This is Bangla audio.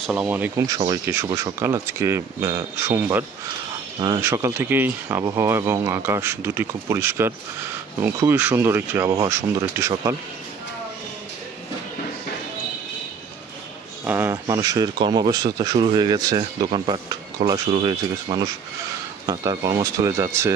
আসসালামু আলাইকুম, সবাইকে শুভ সকাল। আজকে সোমবার। সকাল থেকেই আবহাওয়া এবং আকাশ দুটি খুব পরিষ্কার এবং খুবই সুন্দর একটি আবহাওয়া, সুন্দর একটি সকাল। মানুষের কর্মব্যস্ততা শুরু হয়ে গেছে, দোকানপাট খোলা শুরু হয়েছে, কিছু মানুষ তার কর্মস্থলে যাচ্ছে।